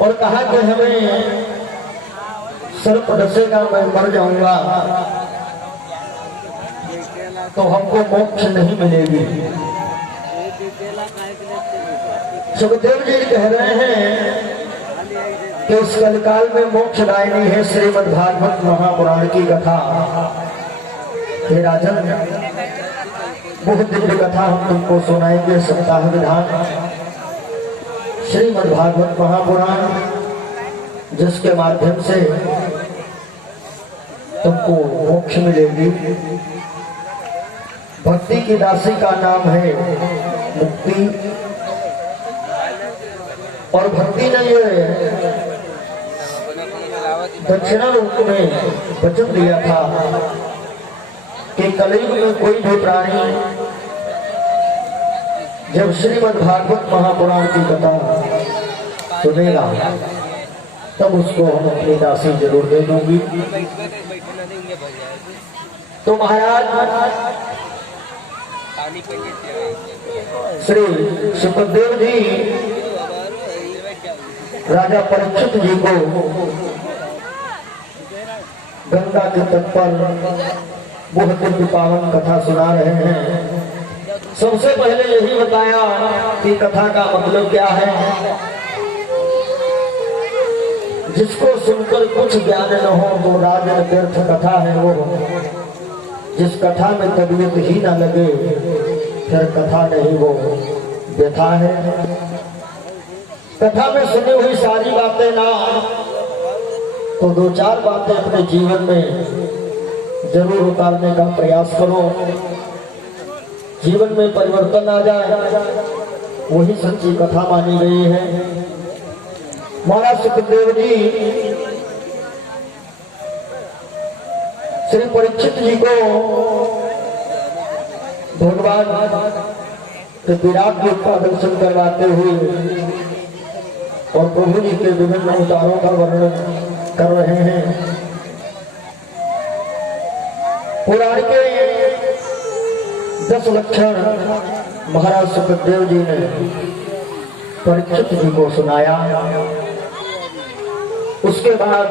और कहा कि हमें सर्प डसेगा, मैं मर जाऊंगा तो हमको मोक्ष नहीं मिलेगी। सुखदेव जी कह रहे हैं कि इस कलकाल में मोक्ष दायिनी है श्रीमद् भागवत महापुराण की कथा। हे राजन, बहुत दिव्य कथा हम तुमको सुनाएंगे। सप्ताह विधान श्रीमद् भागवत महापुराण, जिसके माध्यम से तुमको मोक्ष मिलेगी। भक्ति की राशि का नाम है मुक्ति। और भक्ति ने ये दक्षिणा रूप में वचन दिया था कि कलयुग में कोई भी प्राणी जब श्रीमद् भागवत महापुराण की कथा सुनेगा तब उसको हम अपनी राशि जरूर दे दूंगी। तो महाराज श्री सुखदेव जी राजा परीक्षित जी को गंगा के तट पर बहुत दिव्य पावन कथा सुना रहे हैं। सबसे पहले यही बताया कि कथा का मतलब क्या है। जिसको सुनकर कुछ ज्ञान न हो वो राजन व्यर्थ कथा है। वो जिस कथा में तबीयत ही ना लगे फिर कथा नहीं, वो व्यथा है। कथा में सुनी हुई सारी बातें ना तो दो चार बातें अपने जीवन में जरूर उतारने का प्रयास करो। जीवन में परिवर्तन आ जाए, वही सच्ची कथा मानी गई है। महाराज सुखदेव जी श्री परीक्षित जी को भगवान के विराट रूप का दर्शन करवाते हुए और प्रभु जी के विभिन्न अवतारों का वर्णन कर रहे हैं। पुराण के 10 लक्षण महाराज सुखदेव जी ने परीक्षित जी को सुनाया। उसके बाद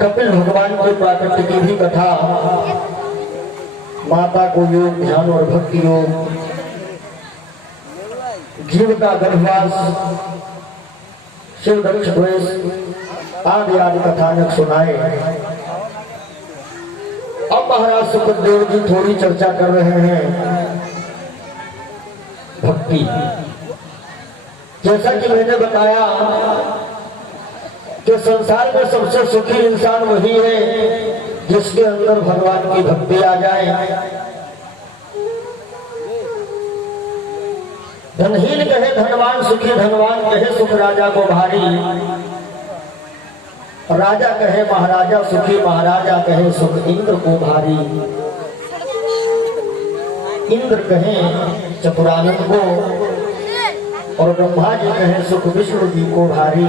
कपिल भगवान की प्राकट्य की भी कथा, माता को योग, ध्यान और भक्ति योग, जीव का गर्भवास, शिव दक्ष द्वेष आदि आदि कथानक सुनाए। अब महाराज सुखदेव जी थोड़ी चर्चा कर रहे हैं भक्ति। जैसा कि मैंने बताया कि संसार में सबसे सुखी इंसान वही है जिसके अंदर भगवान की भक्ति आ जाए। धनहीन कहे धनवान सुखी, धनवान कहे सुख राजा को भारी, राजा कहे महाराजा सुखी, महाराजा कहे सुख इंद्र को भारी। इंद्र कहे चतुरानंद को और ब्रह्मा जी कहे सुख विष्णु जी को भारी।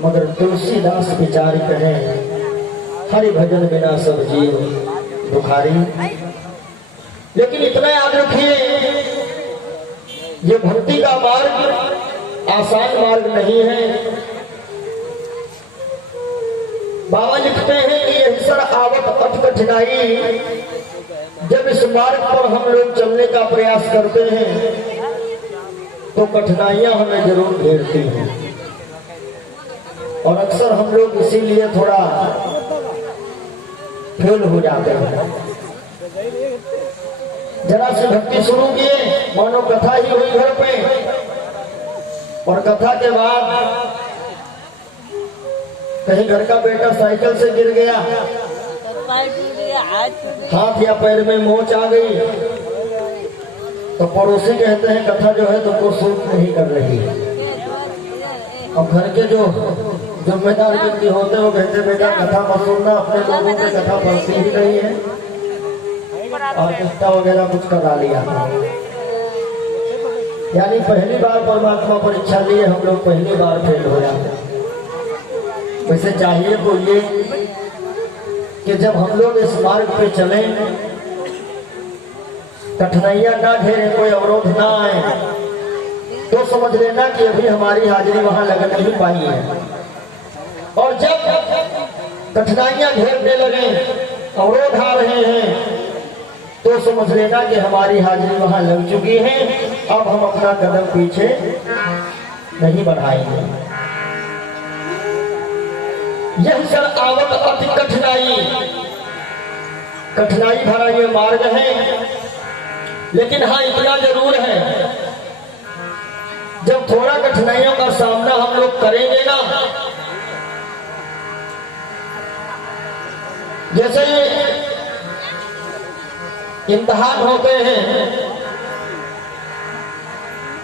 मगर तुलसीदास विचारी कहे हरि भजन बिना सब जीव दुखारी। लेकिन इतना याद रखिए, ये भक्ति का मार्ग आसान मार्ग नहीं है। बाबा लिखते हैं कि अक्सर आवत पथ कठिनाई, जब इस मार्ग पर हम लोग चलने का प्रयास करते हैं तो कठिनाइयां हमें जरूर घेरती हैं। और अक्सर हम लोग इसीलिए थोड़ा फेल हो जाते हैं। जरा से भक्ति शुरू किए, मानो कथा ही हुई घर पे, और कथा के बाद कहीं घर का बेटा साइकिल से गिर गया, हाथ या पैर में मोच आ गई, तो पड़ोसी कहते हैं कथा जो है तुमको सूट नहीं कर रही है। अब घर के जो जिम्मेदार व्यक्ति होते हैं वो कहते हैं बेटा कथा मत सुनना, अपने लोगों की कथा पढ़ती ही नहीं है, और किस्ता वगैरह कुछ करा लिया। यानी पहली बार परमात्मा परीक्षा लिए हम लोग पहली बार फेल हो जाते हैं। वैसे चाहिए तो ये कि जब हम लोग इस मार्ग पे चलें, कठिनाइयां ना घेरे, कोई अवरोध ना आए, तो समझ लेना कि अभी हमारी हाजिरी वहां लग नहीं पाई है। और जब कठिनाइयां घेरने लगे, अवरोध आ रहे हैं, तो समझ लेना कि हमारी हाजिरी वहां लग चुकी है। अब हम अपना कदम पीछे नहीं बढ़ाएंगे। यह सर आवत अति कठिनाई भरा ये मार्ग है। लेकिन हाँ, इतना जरूर है, जब थोड़ा कठिनाइयों का सामना हम लोग करेंगे ना, जैसे इम्तिहान होते हैं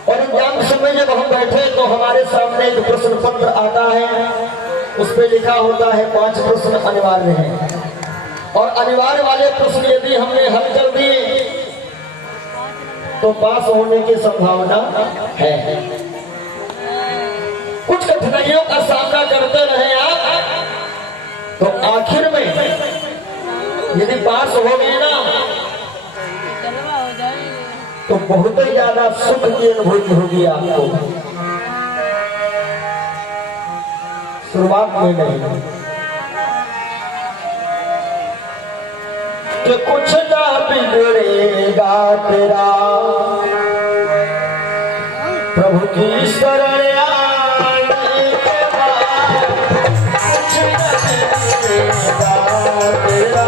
और एग्जाम के समय जब हम बैठे तो हमारे सामने एक प्रश्न पत्र आता है, उस पर लिखा होता है 5 प्रश्न अनिवार्य हैं। और अनिवार्य वाले प्रश्न यदि हमने हल कर दिए तो पास होने की संभावना है। कुछ कठिनाइयों का सामना करते रहे आप, तो आखिर में यदि पास हो गए ना, तो बहुत ही ज्यादा सुख की अनुभूति होगी आपको, शुरुआत में नहीं। कि कुछ ना बिगड़ेगा तेरा प्रभु की शरण आने के बाद, कुछ ना बिगड़ेगा तेरा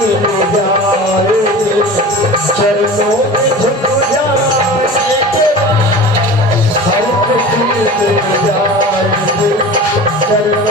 मिल जाएंगे, चरणों में झुक जाएंगे, हर किसी मिल जाएंगे, चरणों